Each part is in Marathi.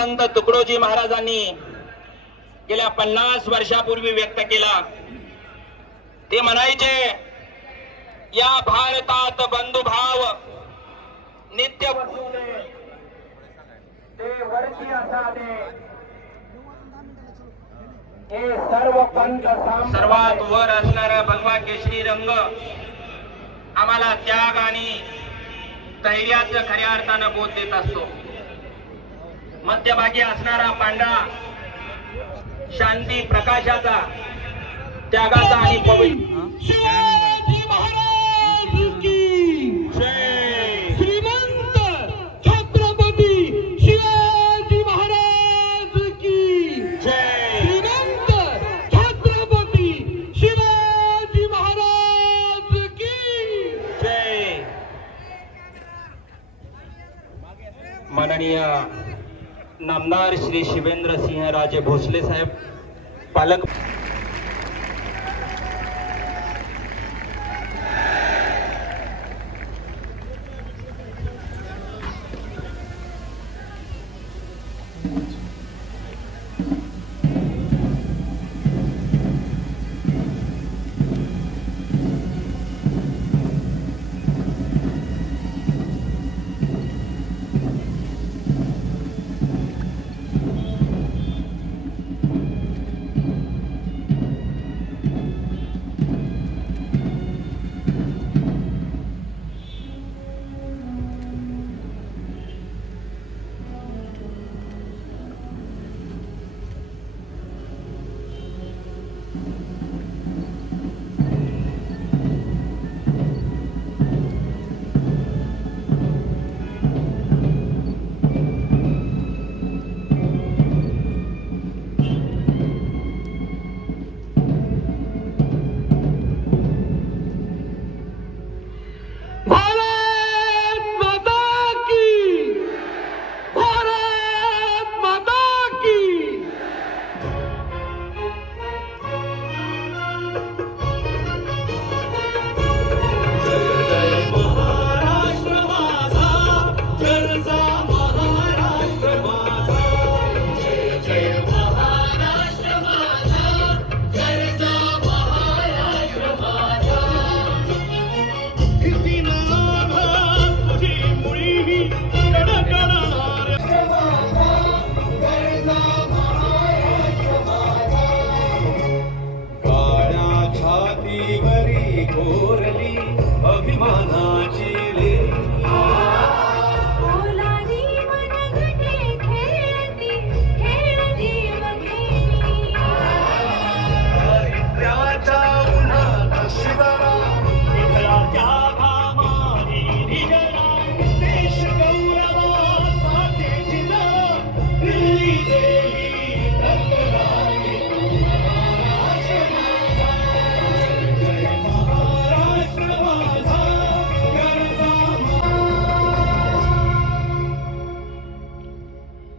संत तुकडोजी महाराजांनी गेल्या 50 वर्षापूर्वी व्यक्त केला। ते म्हणायचे, या भारतात बंधुभाव नित्य वसुले ते वरती असावे, हे सर्व पंथ सर्वात वर असणारा भगवा केशरी रंग आम्हाला त्याग आणि धैर्याचं खऱ्या अर्थानं बोध देत असतो। मध्यभागी असणारा पांढरा शांती प्रकाशाचा, त्यागाचा आणि पवित्र शिवाजी महाराज की जय। श्रीमंत छत्रपती शिवाजी महाराज की जय। श्रीमंत छत्रपती शिवाजी महाराज की जय। माननीय नामदार श्री शिवेंद्र सिंह राजे भोसले साहेब, पालक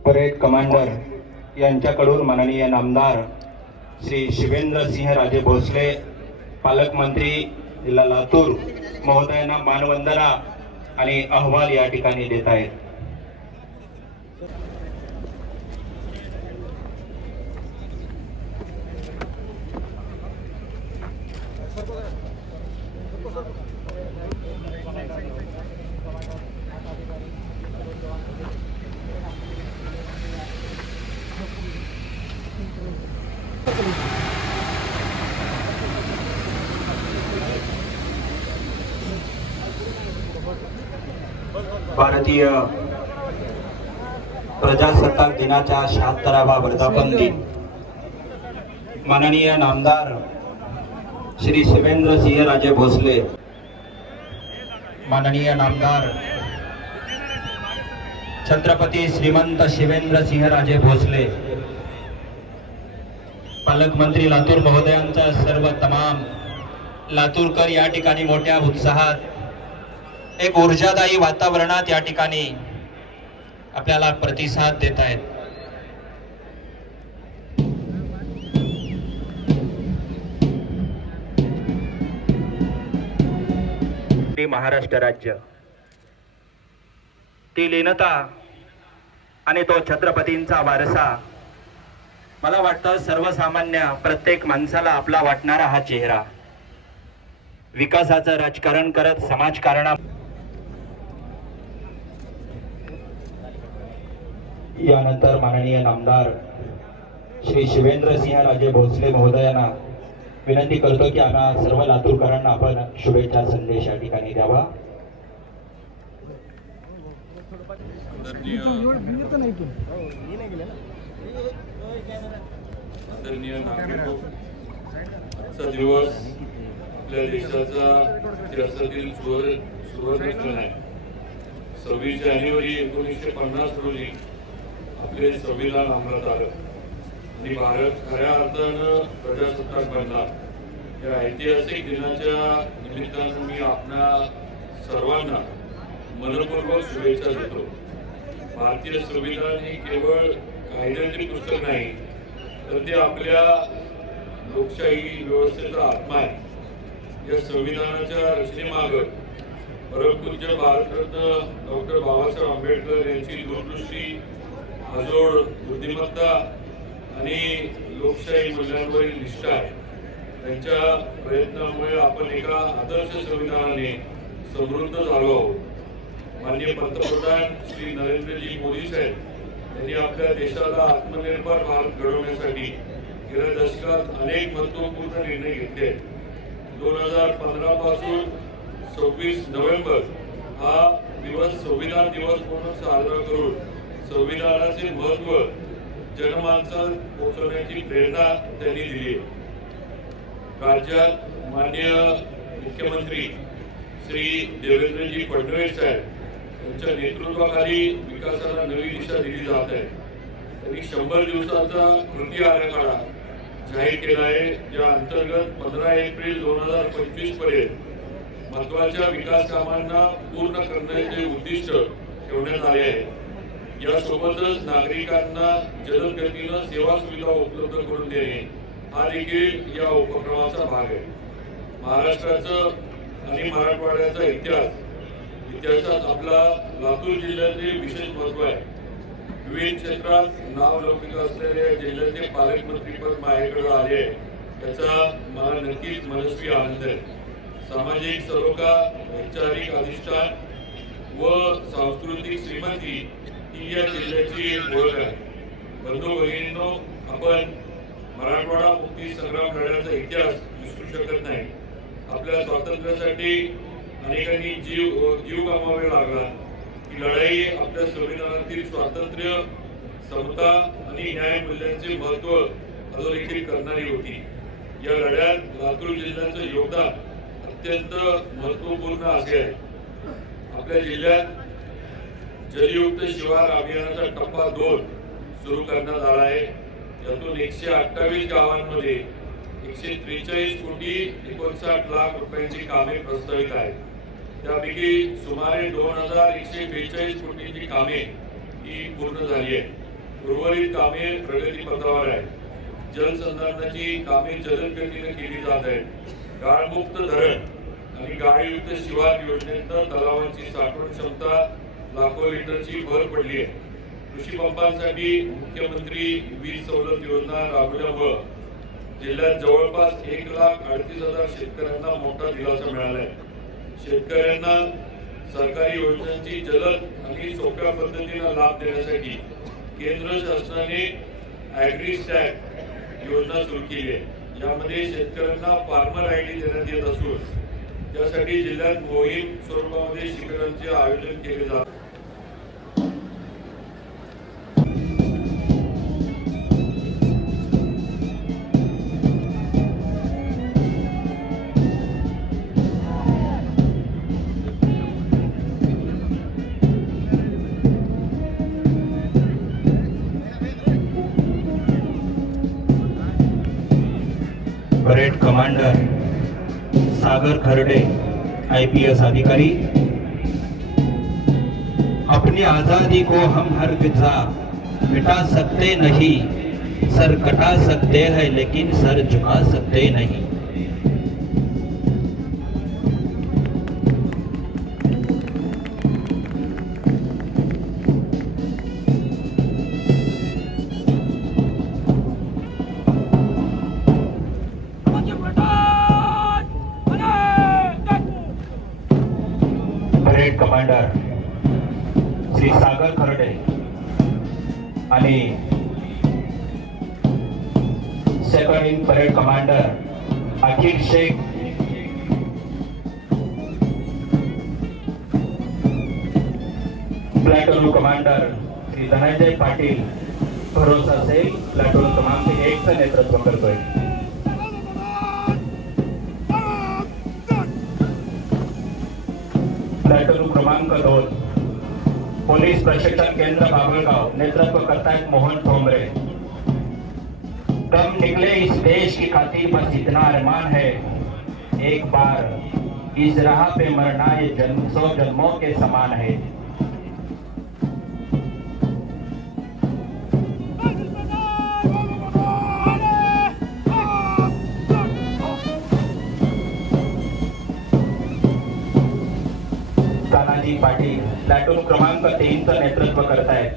परेड कमांडर यांच्याकडून माननीय नामदार श्री शिवेंद्र सिंह राजे भोसले, पालकमंत्री जिल्हा लातूर महोदयांना मानवंदना आणि अहवाल या ठिकाणी देत आहेत। भारतीय प्रजासत्ताक दिनाच्या 76व्या वर्धापन दिन माननीय नामदार श्री शिवेंद्र सिंह राजे भोसले, माननीय नामदार छत्रपती श्रीमंत शिवेंद्र सिंह राजे भोसले, पालकमंत्री लातूर महोदयांचा सर्व तमाम लातूरकर या ठिकाणी मोठ्या उत्साहात एक ऊर्जादायी वातावरणात या ठिकाणी आपल्याला प्रतिसाद देत आहेत। महाराष्ट्र राज्य ती लीनता आणि तो छत्रपतींचा वारसा मला वाटतं सर्वसामान्य प्रत्येक माणसाला आपला वाटणारा हा चेहरा, विकासाचं राजकारण करत समाजकारणा यानंतर माननीय नामदार श्री शिवेंद्रसिंहराजे भोसले महोदयांना विनंती करतो की आम्हा सर्व लातूरकरांना आपण शुभेच्छा संदेश या ठिकाणी द्यावा. आजचा दिवस आपल्या देशाचा इतिहासातील सुवर्ण क्षण आहे. 26 जानेवारी 1950 रोजी आपले संविधान अंमलात आलं आणि भारत खऱ्या अर्थानं प्रजासत्ताक बनला. या ऐतिहासिक दिनाच्या निमित्तानं मी आपणा सर्वांना मनपूर्वक शुभेच्छा देतो. भारतीय संविधान हे केवळ कायद्याचे पुस्तक नाही, तर ते आपल्या लोकशाही व्यवस्थेचा आत्मा आहे. या संविधानाच्या रचनेमागं परमपूज्य भारतरत्न डॉक्टर बाबासाहेब आंबेडकर यांची दूरदृष्टी, अजोड बुद्धिमत्ता आणि लोकशाही मूल्यांवरील निष्ठा आहे. त्यांच्या प्रयत्नामुळे आपण एका आदर्श संविधानाने समृद्ध झालो आहोत. माननीय पंतप्रधान श्री नरेंद्रजी मोदी साहेब यांनी आपल्या देशाला आत्मनिर्भर भारत घडवण्यासाठी गेल्या दशकात अनेक महत्त्वपूर्ण निर्णय घेतले आहेत. 2015 पासून 26 नोव्हेंबर हा दिवस संविधान दिवस म्हणून साजरा करून संविधानाचे महत्त्व जनमानसात पोहोचवण्याची प्रेरणा त्यांनी दिली. राज्यात माननीय मुख्यमंत्री श्री देवेंद्रजी फडणवीस साहेब यांच्या नेतृत्वाखाली विकासाला नवी दिशा दिली जात आहे. त्यांनी 100 दिवसाचा कृती आराखडा जाहीर केला आहे, ज्या अंतर्गत 15 एप्रिल 2025 पर्यंत महत्वाच्या विकास कामांना पूर्ण करण्याचे उद्दिष्ट ठेवण्यात आले आहे. यासोबतच नागरिकांना जलद गतीनं सेवा सुविधा उपलब्ध करून देणे हा देखील या उपक्रमाचा भाग आहे. महाराष्ट्राचं आणि मराठवाड्याचा इतिहासात आपला लातूर जिल्ह्याचे विशेष महत्व आहे. विविध क्षेत्रात नावलौकिक असलेल्या जिल्ह्याचे पालकमंत्रीपद माझ्याकडे आले आहे, याचा मला नक्कीच मनस्वी आनंद आहे. सामाजिक सलोखा, वैचारिक अधिष्ठान व सांस्कृतिक श्रीमंती ही या जिल्ह्याची ओळख आहे. बंधू भगिनींनो, आपण मराठवाडा मुक्ती संग्राम लढ्याचा इतिहास विसरू शकत नाही. आपल्या स्वातंत्र्यासाठी अनेकांनी जीव गमावे लागला. ही लढाई आपल्या संविधानातील स्वातंत्र्य, समता आणि न्याय मूल्यांचे महत्त्व अधोरेखित करणारी होती. या लढ्यात लातूर जिल्ह्याचं योगदान अत्यंत महत्त्वपूर्ण असे आहे. आपल्या जिल्ह्यात जलयुक्त शिवार अभियानाचा टप्पा 2 सुरू करण्यात आला आहे. यातून 128 गावांमध्ये 143 कोटी 59 लाख रुपयांची कामे प्रस्तावित आहेत. त्यापैकी सुमारे 2142 कोटींची कामे ही पूर्ण झाली आहेत. उर्वरित कामे प्रगतीपथावर आहेत. जलसंधारणाची कामे जलद गतीने केली जात आहेत. गाळमुक्त धरण आणि गाळयुक्त शिवार योजनेतून तलावांची साठवण क्षमता लाखो लिटरची भर पडली आहे. कृषी पंपांसाठी मुख्यमंत्री वीज सवलत योजना राबवल्यामुळे जिल्ह्यात जवळपास 1,38,000 शेतकऱ्यांना मोठा दिलासा मिळाला आहे. शेतकऱ्यांना सरकारी योजनांची जलद आणि सोप्या पद्धतीने लाभ देण्यासाठी केंद्र शासनाने ॲग्रीस्टॅग योजना सुरू केली आहे. यामध्ये शेतकऱ्यांना फार्मर आयडी देण्यात येत असून त्यासाठी जिल्ह्यात मोहीम स्वरूपामध्ये शिबिरांचे आयोजन केले जाते. परेड कमांडर सागर खर्डे IPS अधिकारी. अपनी आजादी को हम हरगिज़ मिटा सकते नहीं, सर कटा सकते हैं लेकिन सर झुका सकते नहीं. परेड कमांडर श्री सागर खर्डे आणि second in parade commander Akhil Shaikh, platoon commander Shri Dhananjay Patil Bharosa cell platoon क्रमांक 1 चं नेतृत्व करतोय. प्लॅटून क्रमांक 2 पोलीस प्रशिक्षण केंद्र बाबुळगाव नेतृत्व करतायत मोहन ठोंबरे. दम निकले इस देश की खातिर बस इतना अरमान है, एक बार इस राह पे मरना ये जन्म 100 जन्मों के समान है. तानाजी पाटील प्लॅटून क्रमांक 3 चं नेतृत्व करतायत.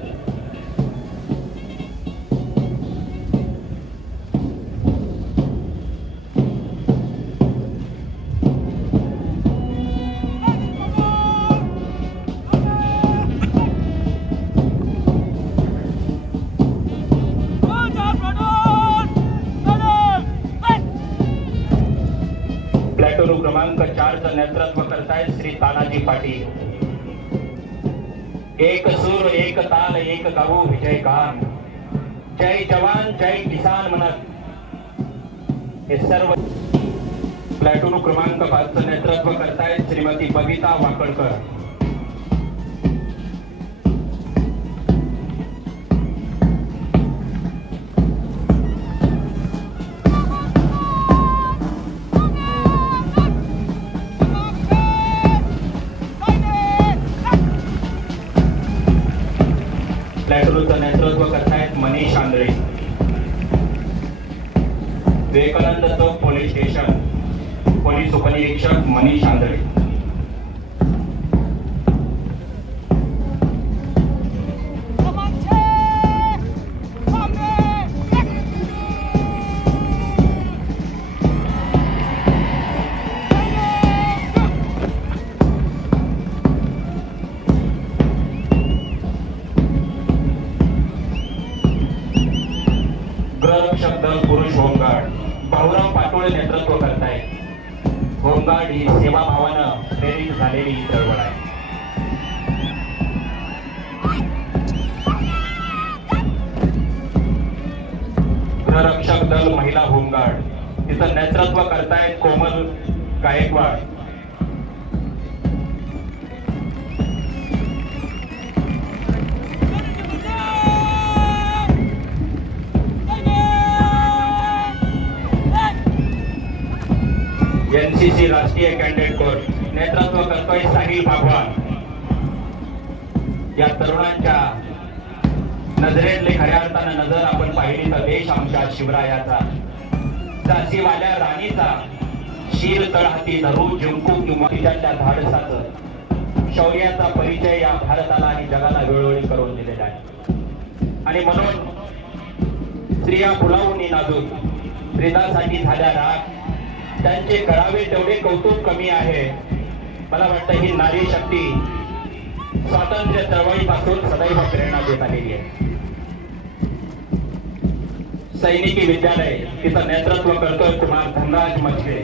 प्लॅटून क्रमांक 4 चं नेतृत्व करतायत श्री तानाजी पाटील. एक सूर एक ताल एक गाऊ विजयगान, जय जवान जय किसान म्हणत हे सर्व. प्लॅटून क्रमांक 5 चं नेतृत्व करतायत श्रीमती बबिता वाकडकर. प्लॅटूनचं नेतृत्व करतायत मनीष आंधळे. विवेकानंद चौक पोलीस स्टेशन पोलीस उपनिरीक्षक मनीष आंधळे. गृहरक्षक दल पुरुष होमगार्ड भाऊराव पाटोळे नेतृत्व करतायत. होमगार्ड ही सेवाभावानं प्रेरित झालेली चळवळ आहे. गृहरक्षक दल महिला होमगार्ड तिचं नेतृत्व करतायत कोमल गायकवाड. एनसीसी राष्ट्रीय कॅडेट कोर नेतृत्व करतोय साहिल भागवान. या तरुणांच्या नजरेतले खऱ्या अर्थानं नजर आपण पाहिली तर देश आमच्या शिवरायाचा, झाशीवाल्या राणीचा, शीर तळहाती धरू जिंकू किंवा तिच्या धाडसाचं शौर्याचा परिचय या भारताला आणि जगाला वेळोवेळी करून दिलेला आहे. आणि म्हणून स्त्रिया फुलावून नाजूक, प्रेदासाठी झाल्या राग, त्यांचे करावे तेवढे कौतुक कमी आहे. मला वाटतं ही नारी शक्ती स्वातंत्र्य चळवळीपासून सदैव प्रेरणा देत आलेली आहे. सैनिकी विद्यालय तिचं नेतृत्व करतोय कुमार धनराज मछले.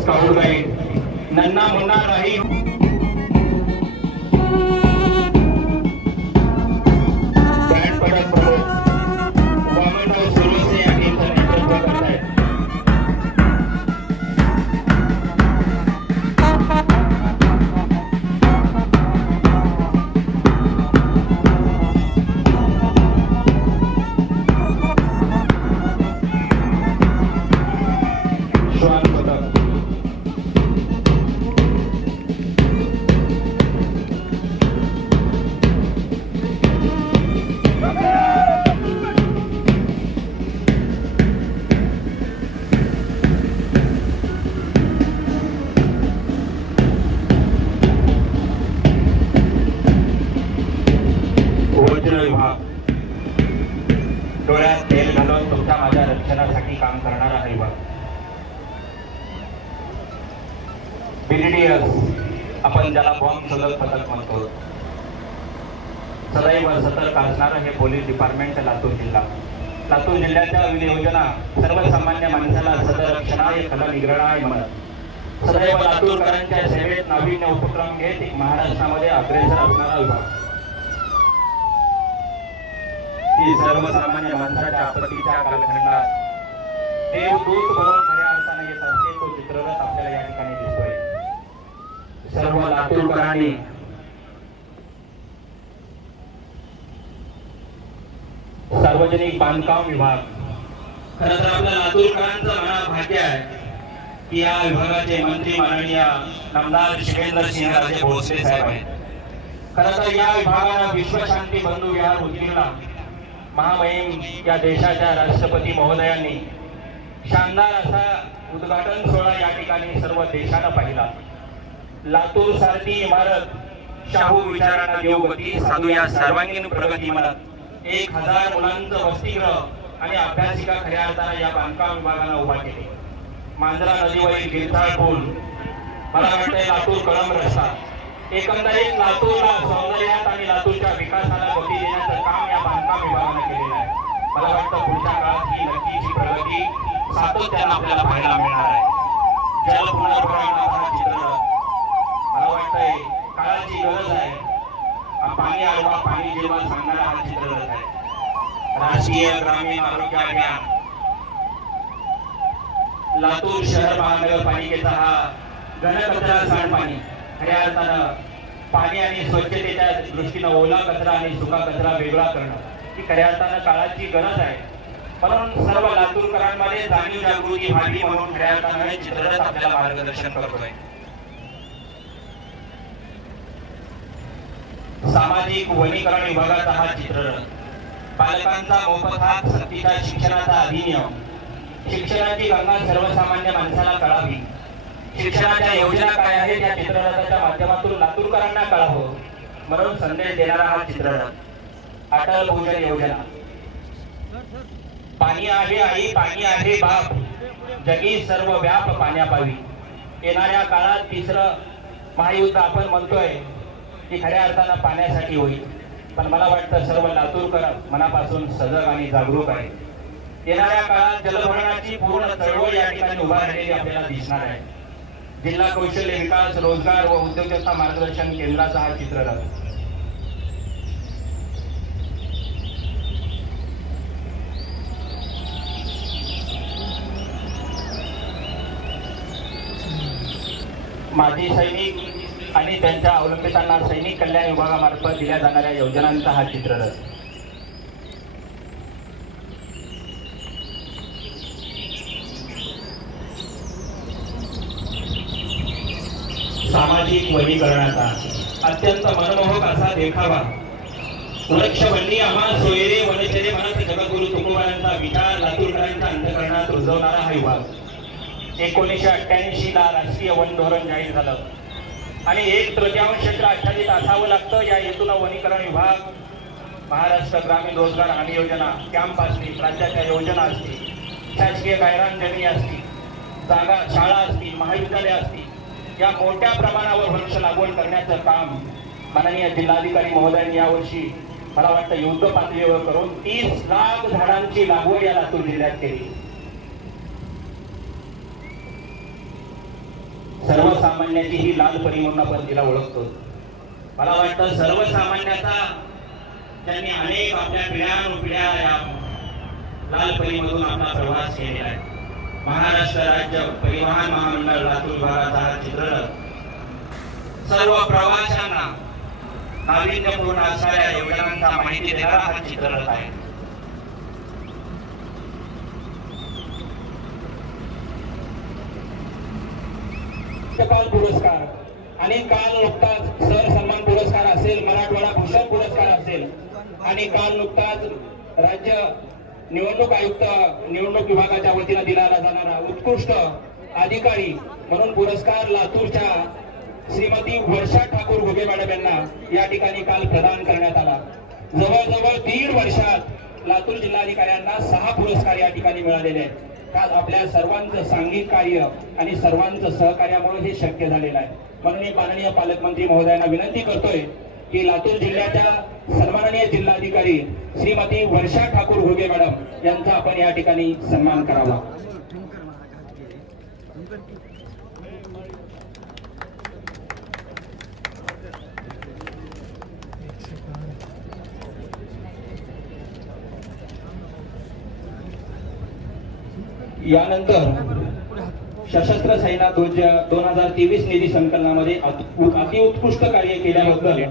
स्काउट गाईड नन्ना मुन्ना राही बँड पदक प्रमुख डोळ्यात तेल घालून तुमच्या माझ्या रक्षणासाठी काम करणारा हा विभाग. BDDS आपण ज्याला बॉम्ब शोधक पथक म्हणतो, सदैव सतर्क असणारं हे पोलीस डिपार्टमेंट लातूर जिल्हा. लातूर जिल्ह्याच्या विविध योजना सर्वसामान्य माणसाला सदरक्षणाय कला निग्रहणाय म्हणत सदैव लातूरकरांच्या सेवेत नाविन्य उपक्रम घेत एक महाराष्ट्रामध्ये अग्रेसर असणारा विभाग. ही सर्वसामान्य माणसाच्या आपत्तीच्या कालखंडात देवदूत म्हणून खऱ्या अर्थाने येत असते तो चित्ररथ आपल्याला या ठिकाणी दिसतोय. सर्व लातूरकरांनी सार्वजनिक बांधकाम विभाग, खरं तर आपल्या लातूरकरांचं मना भाग्य आहे की या विभागाचे मंत्री माननीय नामदार शिवेंद्रसिंहराजे भोसले साहेब आहेत. खरं तर या विभागानं विश्वशांती बंधू विहार उद्गीरला महामहिम या देशाच्या राष्ट्रपती महोदयांनी शानदार असा उद्घाटन सोहळा या ठिकाणी सर्व देशानं पाहिला. लातूर सारखी इमारत शाहू विचारांना देऊ गती साधू या सर्वांगीण प्रगती म्हणत 1000 मुलांचं वसतिगृह आणि अभ्यासिका खऱ्या अर्थानं या बांधकाम विभागानं उभा केले. मांजरा नदीवरील गिरताळ पूल, मला वाटतंय लातूर कळंब रस्ता, एकंदरीत लातूरला सौंदर्यात आणि लातूरच्या विकासाला गती देण्याचं काम या बांधकाम विभागानं केलेलं आहे. मला वाटतं पुढच्या काळात ही नक्कीची प्रगती सातत्यानं आपल्याला पाहायला मिळणार आहे. जल पुनर्भरणाचा हा चित्ररथ मला वाटतंय काळाची गरज आहे. पाणी आडवा पाणी जेव्हा सांगणारा हा चित्ररथ आहे. राष्ट्रीय ग्रामीण आरोग्य अभियान, लातूर शहर महानगरपालिकेचा हा घनकचरा सांडपाणी, खऱ्या अर्थानं पाणी आणि स्वच्छतेच्या दृष्टीनं ओला कचरा आणि सुका कचरा वेगळा करणं ही खऱ्या अर्थानं काळाची गरज आहे. म्हणून सर्व लातूरकरांमध्ये जाणीव जागृती व्हावी म्हणून खऱ्या अर्थानं हे चित्ररथ आपल्याला मार्गदर्शन करतोय. सामाजिक वनीकरण विभागाचा हा चित्ररथ, पालकांचा मोफत हात सक्तीच्या शिक्षणाचा अधिनियम, शिक्षणाची गंगा सर्वसामान्य माणसाला कळावी, शिक्षणाच्या योजना काय आहेत या चित्ररथाच्या माध्यमातून लातूरकरांना कळावं म्हणून संदेश देणारा हा चित्ररथ. अटल भूजल योजना, पाणी आहे आई पाणी आहे बाप, जगी सर्व व्याप पाण्यापावी. येणाऱ्या काळात 3रं महायुद्ध आपण म्हणतोय की खऱ्या अर्थानं पाण्यासाठी होईल, पण मला वाटतं सर्व लातूरकर मनापासून सजग आणि जागरूक आहे. येणाऱ्या काळात जलभरणाची पूर्ण चळवळ या ठिकाणी उभा राहिलेली आपल्याला दिसणार आहे. जिल्हा कौशल्य विकास रोजगार व उद्योजकता मार्गदर्शन केंद्राचा हा चित्ररथ. माजी सैनिक आणि त्यांच्या अवलंबितांना सैनिक कल्याण विभागामार्फत दिल्या जाणाऱ्या योजनांचा हा चित्ररथ. सामाजिक वनीकरणाचा अत्यंत मनमोहक असा देखावा. वृक्षवल्ली आम्हा सोयरे वनचरे म्हणत जगद्गुरु तुकोबारांचा विचार लातूरकरांच्या अंतःकरणात रुजवणारा हा विभाग. 1988 ला राष्ट्रीय वन धोरण जाहीर झालं आणि 1/3 क्षेत्र आच्छादित असावं लागतं. या हेतूनं वनीकरण विभाग, महाराष्ट्र ग्रामीण रोजगार हमी योजना, कॅम्प असतील, राज्याच्या योजना असतील, शासकीय गायरान जमिनी असतील, जागा शाळा असतील, महाविद्यालय असतील, या मोठ्या प्रमाणावर वृक्ष लागवड करण्याचं काम माननीय जिल्हाधिकारी महोदयांनी यावर्षी मला वाटतं युद्ध पातळीवर करून 30 लाख झाडांची लागवड या लातूर जिल्ह्यात केली. सर्वसामान्याची ही लाल परी म्हणून आपण तिला ओळखतो. मला वाटतं सर्वसामान्याचा त्यांनी अनेक आपल्या पिढ्यानुपिढ्या या लाल परीमधून आपला प्रवास केलेला आहे. महाराष्ट्र राज्य परिवहन महामंडळ लातूर विभागाचा हा चित्ररथ सर्व प्रवाशांना नाविन्यपूर्ण असणाऱ्या योजनांचा माहिती देणारा हा चित्ररथ आहे. काल पुरस्कार आणि काल नुकताच सर सन्मान पुरस्कार असेल, मराठवाडा भूषण पुरस्कार असेल आणि काल नुकताच राज्य निवडणूक आयुक्त निवडणूक विभागाच्या वतीनं दिला जाणारा उत्कृष्ट अधिकारी म्हणून पुरस्कार लातूरच्या श्रीमती वर्षा ठाकूर घुगे मॅडम यांना या ठिकाणी काल प्रदान करण्यात आला. जवळजवळ 1.5 वर्षात लातूर जिल्हाधिकाऱ्यांना 6 पुरस्कार या ठिकाणी मिळालेले आहेत. आपल्या सर्वांचं सांघिक कार्य आणि सर्वांचं सहकार्यामुळे हे शक्य झालेलं आहे. म्हणून मी माननीय पालकमंत्री महोदयांना विनंती करतोय की लातूर जिल्ह्याच्या सन्माननीय जिल्हाधिकारी श्रीमती वर्षा ठाकूर घुगे मॅडम यांचा आपण या ठिकाणी सन्मान करावा. यानंतर सशस्त्र सेना ध्वज 2023 निधी संकलनामध्ये अतिउत्कृष्ट कार्य केल्याबद्दल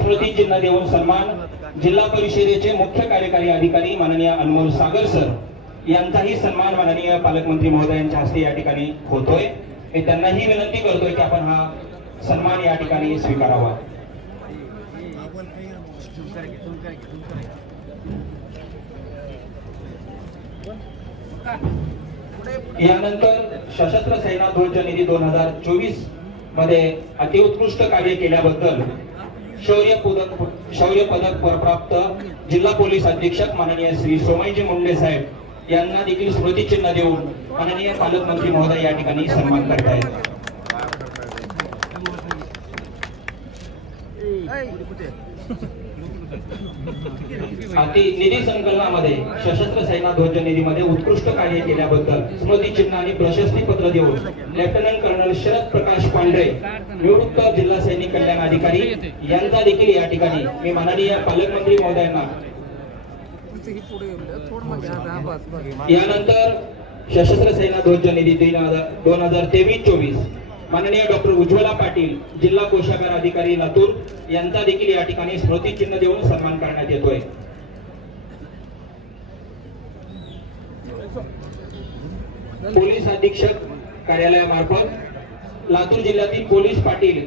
स्मृती चिन्ह देऊन सन्मान जिल्हा परिषदेचे मुख्य कार्यकारी अधिकारी माननीय अनमोल सागर सर यांचाही सन्मान माननीय पालकमंत्री महोदयांच्या हस्ते या ठिकाणी होतोय. मी त्यांनाही विनंती करतोय की आपण हा सन्मान या ठिकाणी स्वीकारावा. यानंतर सशस्त्र सेना ध्वज निधी 2024 मध्ये अतिउत्कृष्ट कार्य केल्याबद्दल शौर्य पदक प्राप्त जिल्हा पोलीस अधीक्षक माननीय श्री सोमयजी मुंडे साहेब यांना देखील स्मृती चिन्ह देऊन माननीय पालकमंत्री महोदय या ठिकाणी सन्मान करत आहेत. निधी संकलनामध्ये सशस्त्र सेना ध्वज निधीमध्ये उत्कृष्ट कार्य केल्याबद्दल स्मृती चिन्ह आणि प्रशस्ती पत्र देऊन लेफ्टनंट कर्नल शरद प्रकाश पांढरे निवृत्त जिल्हा सैनिक कल्याण अधिकारी यांचा देखील या ठिकाणी मी माननीय पालकमंत्री महोदयांना. यानंतर सशस्त्र सेना ध्वज निधी 2023-24 माननीय डॉक्टर उज्ज्वला पाटील जिल्हा कोषागार अधिकारी लातूर यांचा देखील या ठिकाणी स्मृती चिन्ह देऊन सन्मान करण्यात येतोय. पोलीस अधीक्षक कार्यालयामार्फत लातूर जिल्ह्यातील पोलीस पाटील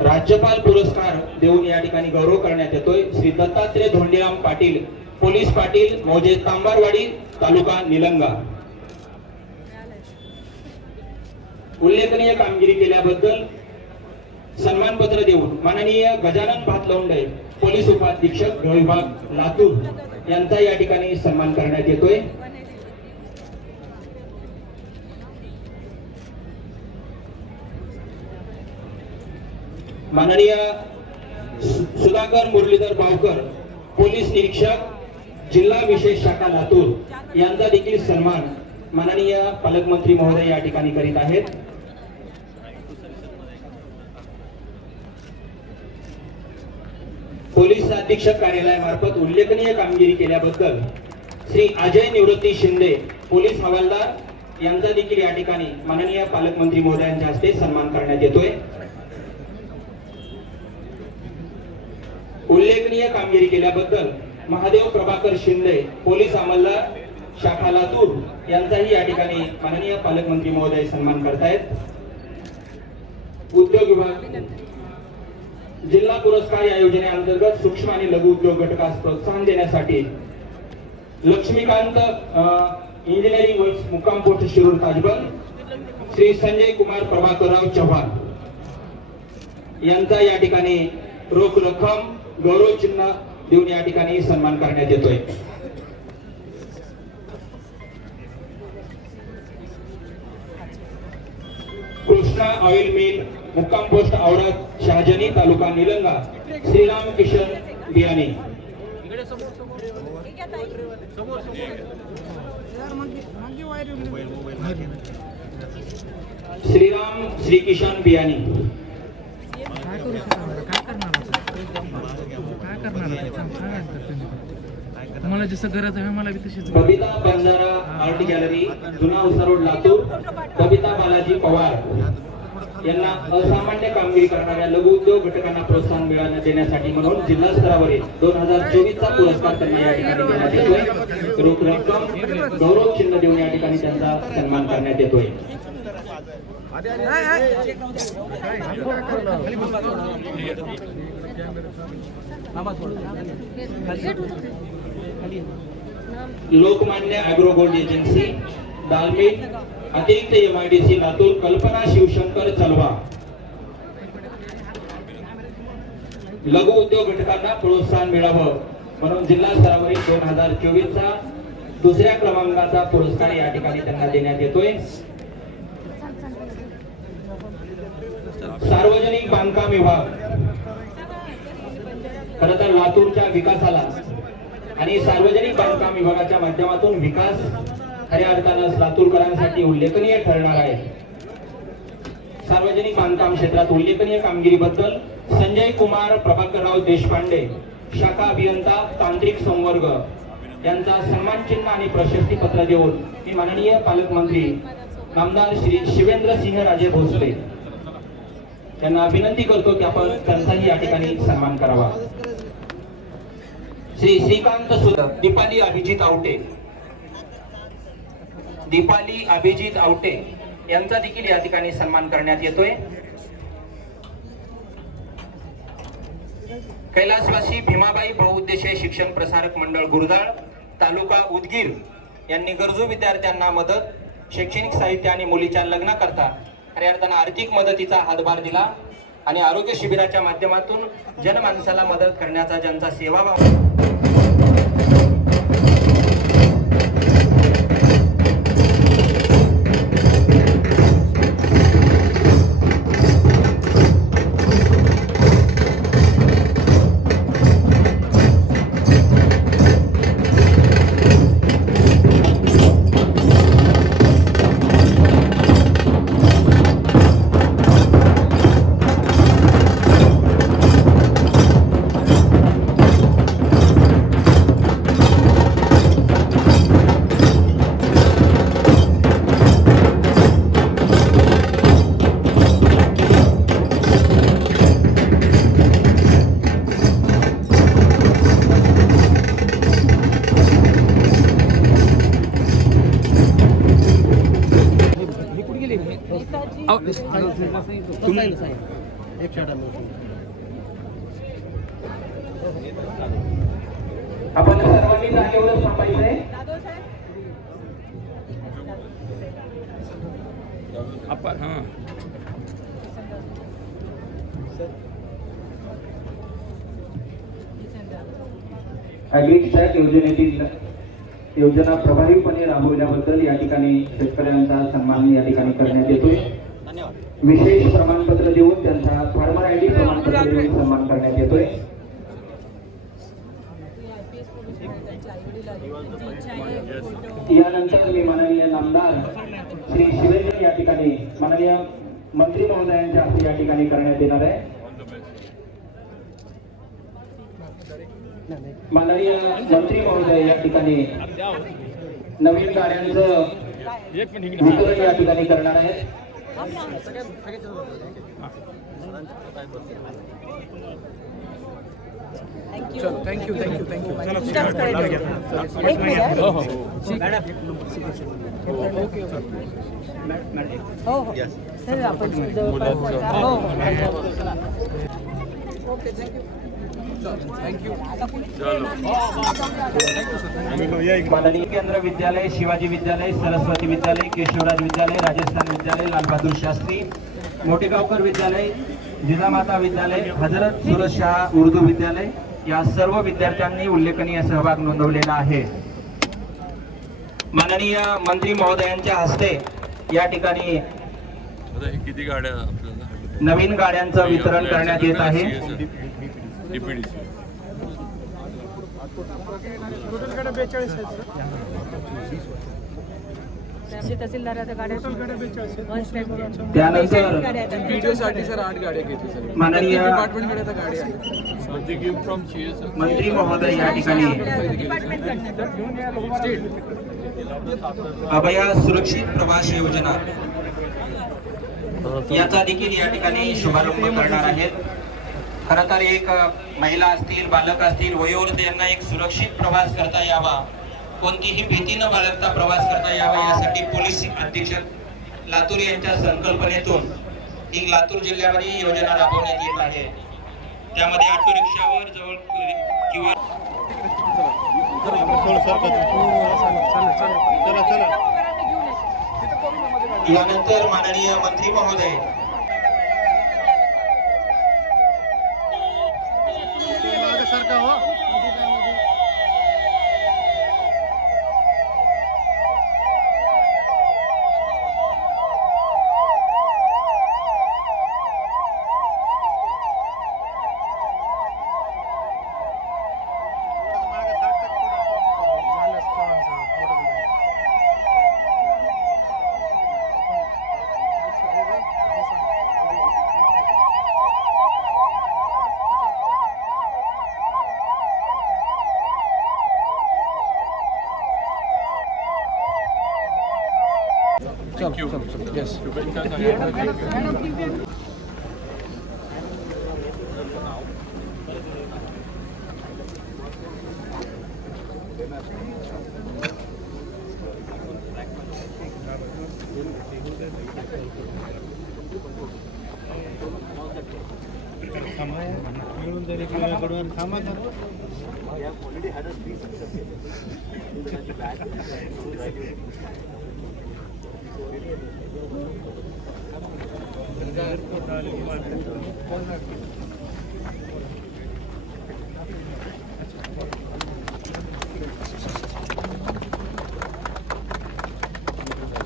राज्यपाल पुरस्कार देऊन या ठिकाणी गौरव करण्यात येतोय. श्री दत्तात्रय धोंडीराम पाटील पोलीस पाटील मौजे तांबारवाडी तालुका निलंगा. उल्लेखनीय कामगिरी केल्याबद्दल सन्मानपत्र देऊन माननीय गजानन भातलवंडे पोलीस उपाधीक्षक गृह विभाग लातूर यांचा या ठिकाणी सन्मान करण्यात येतोय. माननीय सुधाकर मुरलीधर बावकर पोलीस निरीक्षक जिल्हा विशेष शाखा लातूर यांचा देखील सन्मान माननीय पालकमंत्री महोदय या ठिकाणी करीत आहेत. पोलीस अधीक्षक कार्यालयामार्फत उल्लेखनीय कामगिरी केल्याबद्दल श्री अजय निवृत्ती शिंदे पोलीस हवालदार यांचा देखील या ठिकाणी माननीय पालकमंत्री महोदयांच्या हस्ते सन्मान करण्यात येतोय. उल्लेखनीय कामगिरी केल्याबद्दल महादेव प्रभाकर शिंदे पोलीस अंमलदार शाखा लातूर यांचाही या ठिकाणी माननीय पालकमंत्री महोदय सन्मान करतायत. उद्योग विभाग जिल्हा पुरस्कार या योजनेअंतर्गत सूक्ष्म आणि लघु उद्योग घटकास प्रोत्साहन देण्यासाठी लक्ष्मीकांत इंजिनिअरिंग वर्क्स मुक्काम पोस्ट शिरूर ताजबन श्री संजय कुमार प्रभाकरराव चव्हाण यांचा या ठिकाणी रोख रक्कम गौरव चिन्ह देऊन या ठिकाणी सन्मान करण्यात येतोय. कृष्णा ऑइल मिल मुक्काम पोस्ट औरत शहाजनी तालुका निलंगा श्रीराम किशन बियाणी. श्रीराम श्री किशन बियाणी. मला जसं गरज आहे मला तशीच. बबिता बंजारा आर्ट गॅलरी जुना उसा रोड लातूर बबिता बालाजी पवार यांना असामान्य कामगिरी करणाऱ्या लघु उद्योग घटकांना प्रोत्साहन देण्यासाठी म्हणून जिल्हा स्तरावरील 2024 चा पुरस्कार त्यांना या ठिकाणी देण्यात येतोय. रोख रक्कम गौरव चिन्ह देऊन या ठिकाणी त्यांचा सन्मान करण्यात येतोय. Lokmanya agro gold agency Dalmi अतिरिक्त MIDC लातूर कल्पना शिवशंकर चलवा. लघु उद्योग घटकांना प्रोत्साहन मिळावं म्हणून जिल्हा स्तरावरील 2024 चा दुसऱ्या क्रमांकाचा पुरस्कार या ठिकाणी त्यांना देण्यात येतोय. सार्वजनिक बांधकाम विभाग खरं तर लातूरच्या विकासाला आणि सार्वजनिक बांधकाम विभागाच्या माध्यमातून विकास खऱ्या अर्थानं लातूरकरांसाठी उल्लेखनीय ठरणार आहे. सार्वजनिक बांधकाम क्षेत्रात उल्लेखनीय कामगिरीबद्दल संजय कुमार प्रभाकरराव देशपांडे, शाखा अभियंता तांत्रिक संवर्ग यांचा सन्मान चिन्ह आणि प्रशस्ती पत्र देऊन मी माननीय पालकमंत्री नामदार श्री शिवेंद्रसिंह राजे भोसले यांना विनंती करतो की आपण त्यांचाही या ठिकाणी सन्मान करावा. श्री श्रीकांत सुधर, दीपाली अभिजित आवटे यांचा देखील या ठिकाणी सन्मान करण्यात येतोय. कैलासवासी भीमाबाई बहुउद्देशीय शिक्षण प्रसारक मंडळ गुरदाळ तालुका उदगीर यांनी गरजू विद्यार्थ्यांना मदत, शैक्षणिक साहित्य आणि मुलीच्या लग्नाकरता खऱ्या अर्थानं आर्थिक मदतीचा हातभार दिला आणि आरोग्य शिबिराच्या माध्यमातून जनमानसाला मदत करण्याचा ज्यांचा सेवाभाव आपण सर्वांनी जागेवरच थांबायचंय. ॲग्रीस्टॅक योजनेतील योजना प्रभावीपणे राबवल्याबद्दल या ठिकाणी शेतकऱ्यांचा सन्मान या ठिकाणी करण्यात येतोय. विशेष प्रमाणपत्र देऊन त्यांचा फार्मर ID प्रमाणपत्र देऊन सन्मान करण्यात येतोय. यानंतर मी माननीय नामदार श्री शिवेंद्र या ठिकाणी माननीय मंत्री महोदयांच्या हस्ते या ठिकाणी करण्यात येणार आहे. माननीय मंत्री महोदय या ठिकाणी नवीन गाड्यांचं वितरण या ठिकाणी करणार आहेत. थँक्यू. सर आपण माननीय केंद्र विद्यालय, शिवाजी विद्यालय, सरस्वती विद्यालय, केशवराज विद्यालय, राजस्थान विद्यालय, लालबहादूर शास्त्री, मोटेगावकर विद्यालय, जिजामाता विद्यालय, हजरत सूरज शाह उर्दू विद्यालय या सर्व विद्यार्थ्यांनी उल्लेखनीय सहभाग नोंदवलेला आहे. माननीय मंत्री महोदयांच्या हस्ते या ठिकाणी किती गाड्या नवीन गाड्यांचं वितरण करण्यात येत आहे. त्यानंतर माननीय मंत्री महोदय या ठिकाणी अभया सुरक्षित प्रवास योजना याचा देखील या ठिकाणी शुभारंभ करणार आहेत. खरं तर एक महिला असतील, बालक असतील, वयोवृद्ध यांना एक सुरक्षित प्रवास करता यावा, कोणतीही भीती न बाळगता प्रवास करता यावा यासाठी पोलीस अधीक्षक लातूर यांच्या संकल्पनेतून ही लातूर जिल्ह्यामध्ये योजना राबवण्यात येत आहे. त्यामध्ये ऑटो रिक्षावर जवळ किंवा यानंतर माननीय मंत्री महोदय शुभेच्छा सगळ्यांना.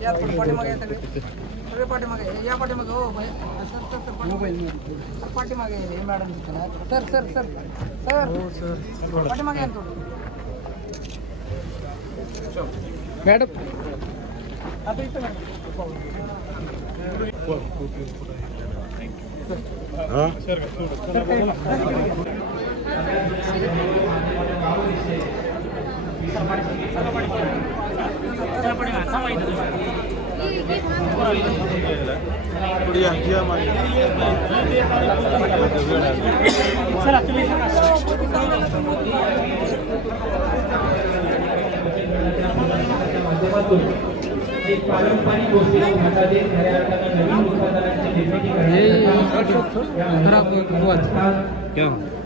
या पाठीमागे या सगळे पाठीमागे या पाठीमागे हो भाई सर पाठीमागे हे madam sir sir sir sir पाठीमागे या थोडं मॅडम आता इथं पारंपरिक गोष्टी भारतातील खऱ्या अर्थानं नवीन उत्पादनांची निर्मिती करण्यासाठी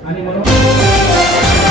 आणि